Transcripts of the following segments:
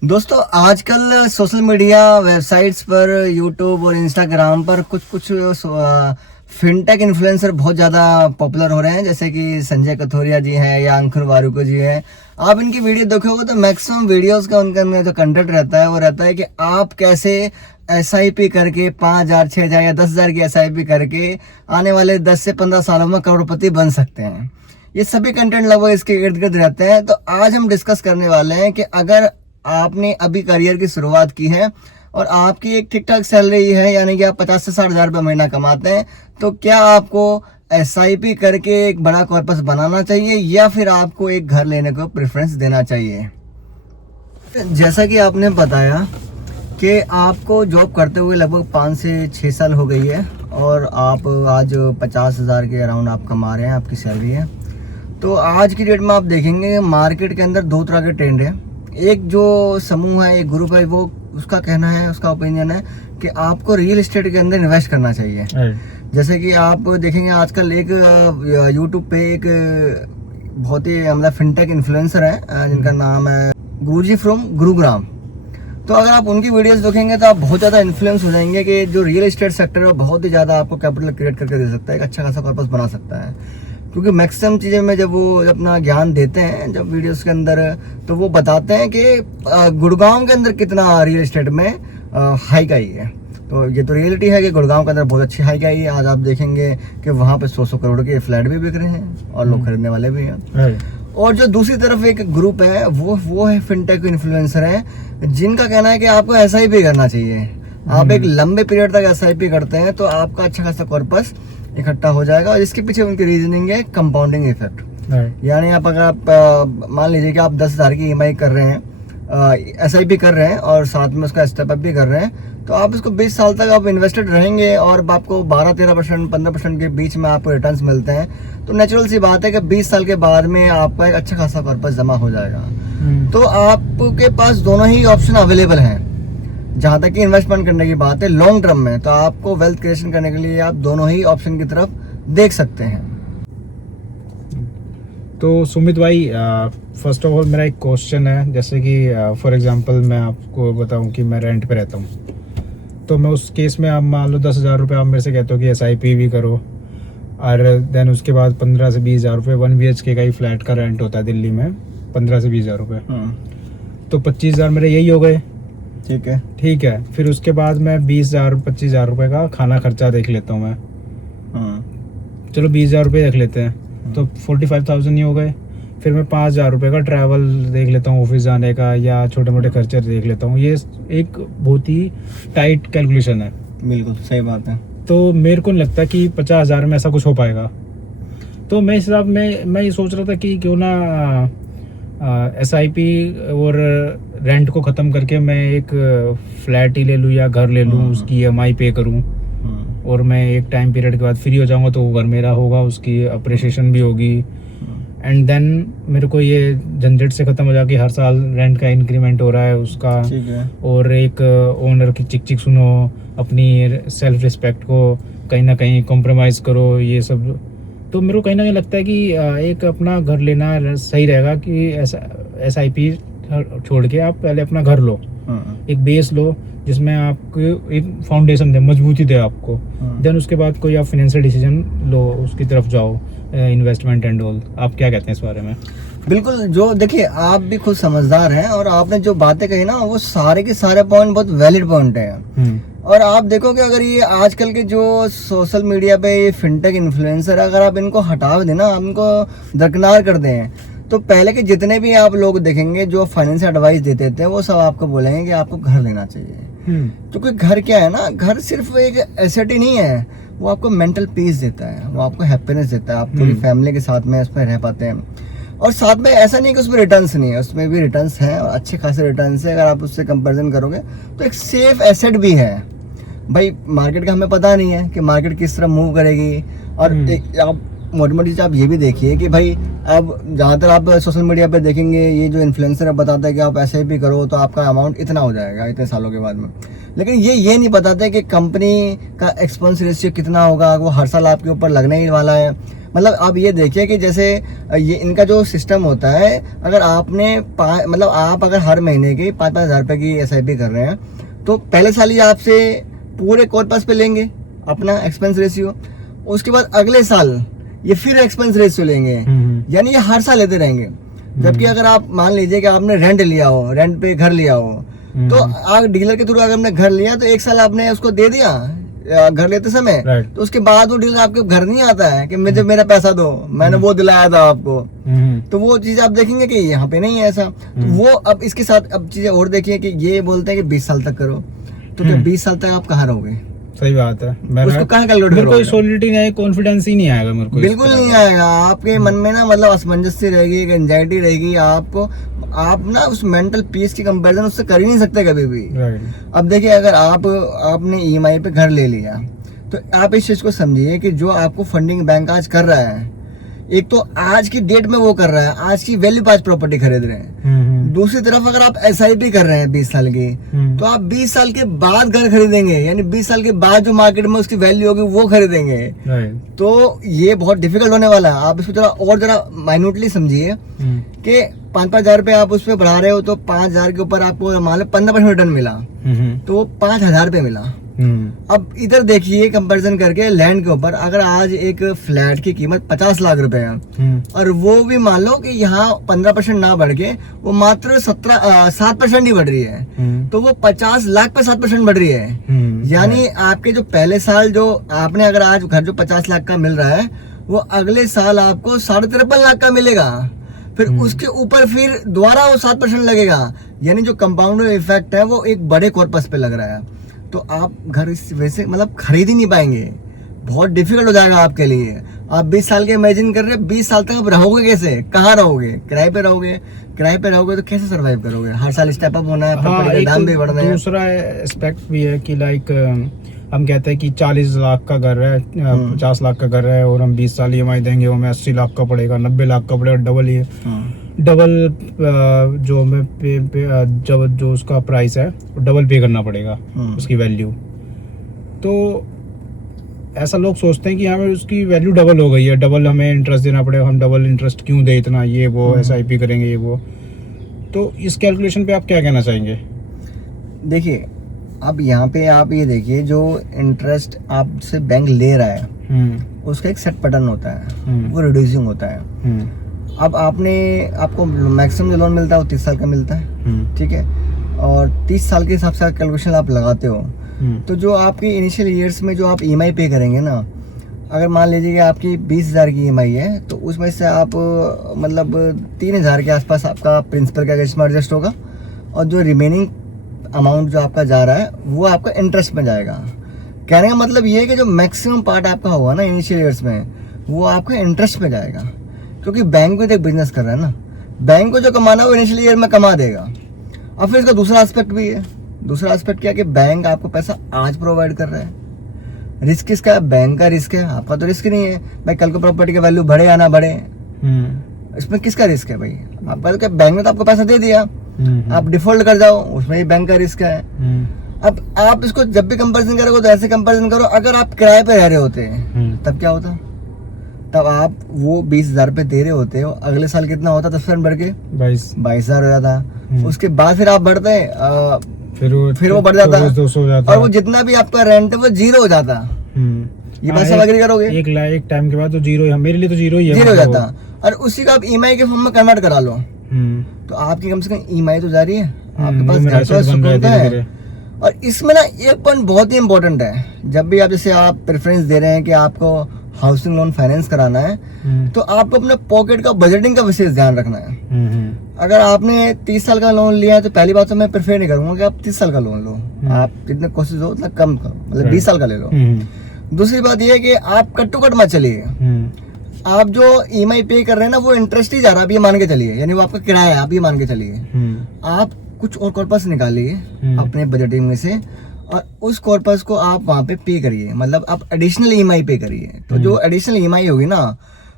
दोस्तों आजकल social media websites पर यूट्यूब और इंस्टाग्राम पर कुछ फिनटेक इन्फ्लुएंसर बहुत ज़्यादा पॉपुलर हो रहे हैं, जैसे कि संजय कथोरिया जी हैं या अंकुर वारुको जी हैं। आप इनकी वीडियो देखोगे तो मैक्सिमम वीडियोस का उनके अंदर जो कंटेंट रहता है वो रहता है कि आप कैसे SIP करके 5,000, 6,000 या 10,000 की SIP करके आने वाले 10 से 15 सालों में करोड़पति बन सकते हैं। ये सभी कंटेंट लगभग इसके इर्द गिर्द रहते हैं। तो आज हम डिस्कस करने वाले हैं कि अगर आपने अभी करियर की शुरुआत की है और आपकी एक ठीक ठाक सैलरी है, यानी कि आप 50 से 60 हज़ार रुपये महीना कमाते हैं, तो क्या आपको SIP करके एक बड़ा कॉर्पस बनाना चाहिए या फिर आपको एक घर लेने को प्रेफरेंस देना चाहिए? जैसा कि आपने बताया कि आपको जॉब करते हुए लगभग 5 से 6 साल हो गई है और आप आज 50,000 के अराउंड आप कमा रहे हैं, आपकी सैलरी है। तो आज की डेट में आप देखेंगे मार्केट के अंदर दो तरह के ट्रेंड है। एक जो समूह है, एक ग्रुप है, वो उसका कहना है, उसका ओपिनियन है कि आपको रियल एस्टेट के अंदर इन्वेस्ट करना चाहिए। जैसे कि आप देखेंगे आजकल एक यूट्यूब पे एक बहुत ही मतलब फिनटेक इन्फ्लुएंसर है जिनका नाम है गुरुजी फ्रॉम गुरुग्राम। तो अगर आप उनकी वीडियोस देखेंगे तो आप बहुत ज़्यादा इन्फ्लुएंस हो जाएंगे कि जो रियल एस्टेट सेक्टर है बहुत ही ज़्यादा आपको कैपिटल क्रिएट करके दे सकता है, एक अच्छा खासा पर्पस बना सकता है। क्योंकि मैक्सिमम चीज़ें में जब वो अपना ज्ञान देते हैं जब वीडियोस के अंदर, तो वो बताते हैं कि गुड़गांव के अंदर कितना रियल एस्टेट में हाइक आई है। तो ये तो रियलिटी है कि गुड़गांव के अंदर बहुत अच्छी हाइक आई है। आज आप देखेंगे कि वहाँ पे 100 करोड़ के फ्लैट भी बिक रहे हैं और लोग खरीदने वाले भी हैं। और जो दूसरी तरफ एक ग्रुप है वो है फिनटेक इन्फ्लुएंसर है जिनका कहना है कि आपको SIP करना चाहिए। आप एक लंबे पीरियड तक SIP करते हैं तो आपका अच्छा खासा कॉर्पस इकट्ठा हो जाएगा। और इसके पीछे उनकी रीजनिंग है कंपाउंडिंग इफेक्ट। यानी अगर आप मान लीजिए कि आप 10,000 की EMI कर रहे हैं, SIP कर रहे हैं और साथ में उसका स्टेप अप भी कर रहे हैं, तो आप इसको 20 साल तक आप इन्वेस्टेड रहेंगे और आपको 12-13%, 15% के बीच में आपको रिटर्न्स मिलते हैं। तो नेचुरल सी बात है कि 20 साल के बाद में आपका एक अच्छा खासा पर्पस जमा हो जाएगा। तो आपके पास दोनों ही ऑप्शन अवेलेबल हैं। जहाँ तक कि इन्वेस्टमेंट करने की बात है लॉन्ग टर्म में, तो आपको वेल्थ क्रिएशन करने के लिए आप दोनों ही ऑप्शन की तरफ देख सकते हैं। तो सुमित भाई, फर्स्ट ऑफ ऑल मेरा एक क्वेश्चन है, जैसे कि फॉर एग्जांपल मैं आपको बताऊं कि मैं रेंट पे रहता हूं, तो मैं उस केस में आप मान लो 10,000 रुपये आप मेरे से कहते हो कि SIP भी करो, और देन उसके बाद 15 से 20,000 रुपये 1 BHK का ही फ्लैट का रेंट होता है दिल्ली में, 15 से 20,000 रुपये। तो 25,000 मेरे यही हो गए। ठीक है। फिर उसके बाद मैं 20,000 25,000 रुपये का खाना खर्चा देख लेता हूँ मैं। चलो 20,000 रुपये देख लेते हैं, तो 45,000 ही हो गए। फिर मैं 5,000 रुपये का ट्रैवल देख लेता हूँ, ऑफिस जाने का या छोटे मोटे खर्चे देख लेता हूँ। ये एक बहुत ही टाइट कैलकुलेशन है। बिल्कुल सही बात है। तो मेरे को नहीं लगता कि 50,000 में ऐसा कुछ हो पाएगा। तो मैं इस हिसाब में मैं ये सोच रहा था कि क्यों ना SIP और रेंट को ख़त्म करके मैं एक फ्लैट ही ले लूँ या घर ले लूँ, उसकी EMI पे करूँ और मैं एक टाइम पीरियड के बाद फ्री हो जाऊँगा तो वो घर मेरा होगा, उसकी अप्रिसिएशन भी होगी। एंड देन मेरे को ये झंझट से ख़त्म हो जाएगी, हर साल रेंट का इंक्रीमेंट हो रहा है उसका। और एक ओनर की चिक चिक सुनो, अपनी सेल्फ रिस्पेक्ट को कहीं ना कहीं कॉम्प्रोमाइज़ करो, ये सब। तो मेरे को कहीं ना कहीं लगता है कि एक अपना घर लेना सही रहेगा कि SIP छोड़ के आप पहले अपना घर लो, एक बेस लो जिसमें आपको एक फाउंडेशन दे, मजबूती दे आपको। देन उसके बाद कोई आप फाइनेंशियल डिसीजन लो, उसकी तरफ जाओ, इन्वेस्टमेंट एंड ऑल। आप क्या कहते हैं इस बारे में? बिल्कुल, जो देखिए आप भी खुद समझदार हैं और आपने जो बातें कही ना वो सारे के सारे पॉइंट बहुत वैलिड पॉइंट हैं। और आप देखोगे अगर ये आजकल के जो सोशल मीडिया पे ये फिनटेक इन्फ्लुएंसर, अगर आप इनको हटा देना, आप इनको दरकिनार कर दें, तो पहले के जितने भी आप लोग देखेंगे जो फाइनेंशियल एडवाइस देते थे वो सब आपको बोलेंगे कि आपको घर लेना चाहिए। क्योंकि घर क्या है ना, घर सिर्फ एक एसेट ही नहीं है, वो आपको मेंटल पीस देता है, वो आपको हैप्पीनेस देता है, आप पूरी फैमिली के साथ में उसमें रह पाते हैं। और साथ में ऐसा नहीं कि उसमें रिटर्न्स नहीं है, उसमें भी रिटर्न्स हैं और अच्छे खासे रिटर्न्स है। अगर आप उससे कंपैरिजन करोगे तो एक सेफ एसेट भी है। भाई मार्केट का हमें पता नहीं है कि मार्केट किस तरह मूव करेगी, और आप मोटी मोटी चीज़ आप ये भी देखिए कि भाई अब ज़्यादातर आप सोशल मीडिया पे देखेंगे ये जो इन्फ्लुएंसर है बताता है कि आप ऐसे भी करो तो आपका अमाउंट इतना हो जाएगा इतने सालों के बाद में, लेकिन ये नहीं बताते कि कंपनी का एक्सपेंस रेशियो कितना होगा, वो हर साल आपके ऊपर लगने ही वाला है। मतलब आप ये देखिए कि जैसे ये इनका जो सिस्टम होता है, अगर आपने मतलब आप अगर हर महीने की 5-5 हज़ार रुपये की SIP कर रहे हैं तो पहले साल ही आपसे पूरे कॉर्पस पे लेंगे अपना एक्सपेंस रेशियो, उसके बाद अगले साल ये फिर एक्सपेंस रेशियो लेंगे, यानी ये हर साल लेते रहेंगे। जबकि अगर आप मान लीजिए कि आपने रेंट लिया हो, रेंट पे घर लिया हो, तो आप डीलर के थ्रू अगर आपने घर लिया तो एक साल आपने उसको दे दिया घर लेते समय, तो उसके बाद वो डीलर आपके घर नहीं आता है कि मुझे मेरा पैसा दो, मैंने वो दिलाया था आपको। तो वो चीज आप देखेंगे कि यहाँ पे नहीं है ऐसा। तो वो अब इसके साथ अब चीजें और देखिए कि ये बोलते हैं कि 20 साल तक करो, तो क्या 20 साल तक आप कहाँ रहोगे? सही बात है। उसको कहाँ कैलकुलेट मेरे को सॉलिडिटी नहीं, कॉन्फिडेंस ही नहीं आएगा मेरे को, बिल्कुल नहीं आएगा। आपके मन में ना मतलब असमंजस्य रहेगी, एंजाइटी रहेगी, आपको आप ना उस मेंटल पीस की कंपैरिजन उससे कर ही नहीं सकते कभी भी। अब देखिए अगर आपने EMI पे घर ले लिया तो आप इस चीज को समझिए कि जो आपको फंडिंग बैंक आज कर रहा है, एक तो आज की डेट में वो कर रहा है, आज की वैल्यू पे आज प्रॉपर्टी खरीद रहे हैं। दूसरी तरफ अगर आप SIP कर रहे हैं 20 साल की, तो आप 20 साल के बाद घर खरीदेंगे, यानी 20 साल के बाद जो मार्केट में उसकी वैल्यू होगी वो खरीदेंगे। तो ये बहुत डिफिकल्ट होने वाला है। आप इसको जरा माइन्यूटली समझिए कि 5-5 हज़ार रुपये आप उस पर बढ़ा रहे हो तो 5 हज़ार के ऊपर आपको मान लो 15% रिटर्न मिला, तो 5 हज़ार रुपये मिला। अब इधर देखिए कंपैरिजन करके लैंड के ऊपर, अगर आज एक फ्लैट की कीमत 50 लाख रुपए है और वो भी मान लो कि यहाँ 15% ना बढ़ के वो मात्र 7% ही बढ़ रही है, तो वो 50 लाख पे 7% बढ़ रही है। यानी आपके जो पहले साल जो आपने अगर आज घर जो 50 लाख का मिल रहा है वो अगले साल आपको 53.5 लाख का मिलेगा, फिर उसके ऊपर फिर दोबारा वो 7% लगेगा, यानी जो कंपाउंडर इफेक्ट है वो एक बड़े कॉर्पस पे लग रहा है। तो आप घर इस वैसे मतलब खरीद ही नहीं पाएंगे, बहुत डिफिकल्ट हो जाएगा आपके लिए। आप 20 साल के इमेजिन कर रहे हैं, 20 साल तक आप रहोगे कैसे, कहाँ रहोगे? किराए पे रहोगे, किराए पे रहोगे तो कैसे सरवाइव करोगे? हर साल स्टेप अप होना है, प्रॉपर्टी का दाम भी बढ़ना है। दूसरा एस्पेक्ट भी है कि लाइक हम कहते हैं कि 40 लाख का घर है, 50 लाख का घर है और हम 20 साल EMI देंगे, वो हमें 80 लाख का पड़ेगा, 90 लाख का पड़ेगा, डबल जो हमें जो उसका प्राइस है डबल पे करना पड़ेगा उसकी वैल्यू। तो ऐसा लोग सोचते हैं कि हमें उसकी वैल्यू डबल हो गई है, डबल हमें इंटरेस्ट देना पड़ेगा, हम डबल इंटरेस्ट क्यों दे इतना, ये वो SIP करेंगे ये वो। तो इस कैलकुलेशन पे आप क्या कहना चाहेंगे? देखिए अब यहाँ पे आप ये देखिए जो इंटरेस्ट आपसे बैंक ले रहा है उसका एक सेट पैटर्न होता है, वो रिड्यूसिंग होता है। अब आपको मैक्सिमम जो लोन मिलता है वो 30 साल का मिलता है, ठीक है, और 30 साल के हिसाब से कैलकुलेशन आप लगाते हो, तो जो आपकी इनिशियल ईयर्स में जो आप EMI पे करेंगे ना, अगर मान लीजिए कि आपकी 20,000 की EMI है तो उसमें से आप मतलब 3,000 के आसपास आपका प्रिंसिपल का इसमें एडजस्ट होगा, और जो रिमेनिंग अमाउंट जो आपका जा रहा है वो आपका इंटरेस्ट में जाएगा। कहने का मतलब ये है कि जो मैक्सिमम पार्ट आपका होगा ना इनिशियल ईयर्स में वो आपका इंटरेस्ट में जाएगा, क्योंकि बैंक भी तो एक बिजनेस कर रहा है ना, बैंक को जो कमाना है वो इनिशियल ईयर में कमा देगा। और फिर इसका दूसरा एस्पेक्ट भी है, दूसरा एस्पेक्ट क्या कि बैंक आपको पैसा आज प्रोवाइड कर रहा है। रिस्क किसका है? बैंक का रिस्क है, आपका तो रिस्क नहीं है भाई, कल को प्रॉपर्टी की वैल्यू बढ़े या ना बढ़े, इसमें किसका रिस्क है भाई? आपका तो क्या, बैंक ने तो आपको पैसा दे दिया, आप डिफॉल्ट कर जाओ उसमें ही बैंक का रिस्क है। अब आप इसको जब भी कंपैरिजन करोगे तो ऐसे कंपैरिजन करो, अगर आप किराए पे रह रहे होते तब क्या होता? तब आप वो 20,000 रुपये दे रहे होते हो, अगले साल कितना होता? 10% बढ़ के 22,000 हो जाता। उसके बाद फिर आप बढ़ते फिर वो बढ़ जाता, और वो जितना भी आपका रेंट है वो जीरो हो जाता। ये बात समझ करोगे? एक टाइम के बाद तो जीरो, मेरे लिए तो जीरो ही है, जीरो हो जाता। और उसी का आप EMI के फॉर्म में कन्वर्ट करा लो तो आपकी कम से कम EMI तो जा रही है, आपके पास घर तो सुकून है। और इसमें ना एक पॉइंट बहुत ही इंपॉर्टेंट है, जब भी आप जैसे आप प्रेफरेंस दे रहे हैं कि आपको हाउसिंग लोन फाइनेंस कराना है, तो आपको अपने पॉकेट का बजटिंग का विशेष ध्यान रखना है। अगर आपने 30 साल का लोन लिया है तो पहली बात तो मैं प्रेफर नहीं करूंगा कि आप 30 साल का लोन लो, आप जितने कोशिश हो उतना कम करो, मतलब 20 साल का ले लो। दूसरी बात यह है कि आप कट टू कट मत चलिए, आप जो EMI पे कर रहे हैं ना वो इंटरेस्ट ही जा रहा है, आप ये मान के चलिए, यानी वो आपका किराया है, आप ये मान के चलिए। आप कुछ और कॉर्पस निकालिए अपने बजटिंग में से और उस कॉर्पस को आप वहाँ पे पे करिए, मतलब आप एडिशनल EMI पे करिए। तो जो एडिशनल EMI होगी ना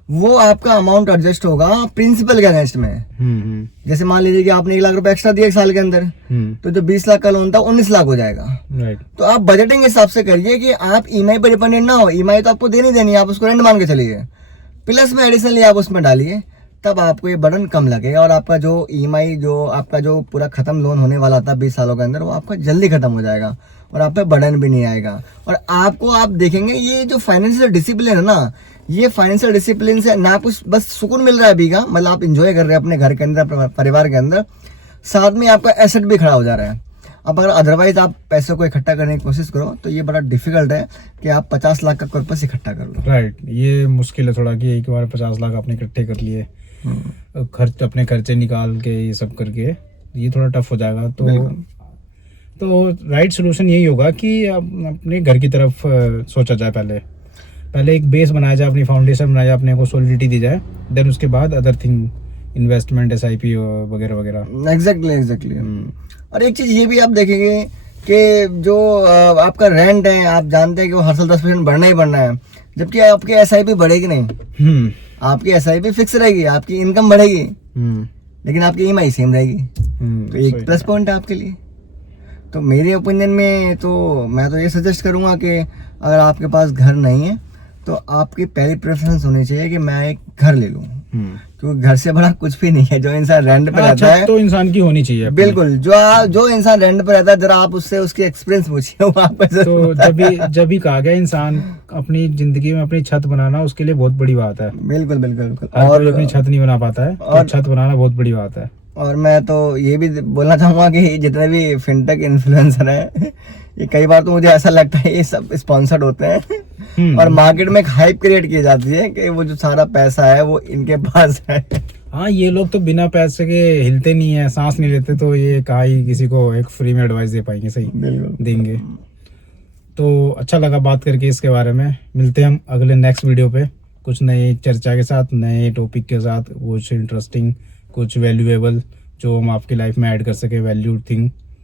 वो आपका अमाउंट एडजस्ट होगा प्रिंसिपल के अगेंस्ट में। जैसे मान लीजिए कि आपने 1 लाख रुपए एक्स्ट्रा दिए 1 साल के अंदर, तो जो 20 लाख का लोन था 19 लाख हो जाएगा। राइट। तो आप बजटिंग हिसाब से करिए कि आप ईएमआई पर डिपेंडेंट ना हो। ईएमआई तो आपको देनी देनी है, आप उसको रेंट मान के चलिए, प्लस में एडिशनली आप उसमें डालिए, तब आपको ये बर्डन कम लगेगा और आपका जो ईएमआई जो आपका जो पूरा खत्म लोन होने वाला था 20 सालों के अंदर, वो आपका जल्दी खत्म हो जाएगा और आप पे बर्डन भी नहीं आएगा। और आपको आप देखेंगे ये जो फाइनेंशियल डिसिप्लिन है ना, ये फाइनेंशियल डिसिप्लिन से ना कुछ बस सुकून मिल रहा है अभी का, मतलब आप इंजॉय कर रहे हैं अपने घर के अंदर, परिवार के अंदर, साथ में आपका एसेट भी खड़ा हो जा रहा है। अब अगर अदरवाइज आप पैसों को इकट्ठा करने की कोशिश करो तो ये बड़ा डिफिकल्ट है कि आप 50 लाख का कॉर्पस इकट्ठा कर लो। राइट, ये मुश्किल है थोड़ा कि एक बार 50 लाख आपने इकट्ठे कर लिए, खर्च अपने खर्चे निकाल के ये सब करके, ये थोड़ा टफ हो जाएगा। तो राइट सोल्यूशन यही होगा कि अपने घर की तरफ सोचा जाए, पहले एक बेस बनाया जाए, अपनी फाउंडेशन बनाया जाए, अपने को सॉलिडिटी दी जाए, देन उसके बाद अदर थिंग, इन्वेस्टमेंट, SIP वगैरह वगैरह। एग्जैक्टली। और एक चीज ये भी आप देखेंगे कि जो आपका रेंट है, आप जानते हैं कि वो हर साल 10% बढ़ना ही बढ़ना है, जबकि आपकी SIP बढ़ेगी नहीं। आपकी SIP फिक्स रहेगी, आपकी इनकम बढ़ेगी, लेकिन आपकी EMI सेम रहेगी। तो एक प्लस पॉइंट है आपके लिए। तो मेरे ओपिनियन में तो मैं तो ये सजेस्ट करूंगा कि अगर आपके पास घर नहीं है तो आपकी पहली प्रेफरेंस होनी चाहिए कि मैं एक घर ले लूं, क्योंकि घर से बड़ा कुछ भी नहीं है। जो इंसान रेंट पे रहता है तो इंसान की होनी चाहिए बिल्कुल, जो इंसान रेंट पे रहता है, जरा आप उससे उसकी एक्सपीरियंस पूछिए, वो आपको तो जब भी कहा गया इंसान अपनी जिंदगी में अपनी छत बनाना उसके लिए बहुत बड़ी बात है। बिल्कुल। और अपनी छत नहीं बना पाता है, और छत बनाना बहुत बड़ी बात है। और मैं तो ये भी बोलना चाहूंगा कि जितने भी फिनटेक इन्फ्लुएंसर हैं, ये कई बार तो मुझे ऐसा लगता है ये सब स्पॉन्सर्ड होते हैं और मार्केट में एक हाइप क्रिएट की जाती है कि वो जो सारा पैसा है वो इनके पास है। हाँ, ये लोग तो बिना पैसे के हिलते नहीं है, सांस नहीं लेते, तो ये कहा ही किसी को एक फ्री में एडवाइस दे पाएंगे, सही देंगे। तो अच्छा लगा बात करके इसके बारे में। मिलते हैं हम अगले नेक्स्ट वीडियो पे कुछ नई चर्चा के साथ, नए टॉपिक के साथ, कुछ इंटरेस्टिंग, कुछ वैल्यूएबल जो हम आपकी लाइफ में ऐड कर सके, वैल्यू थिंग।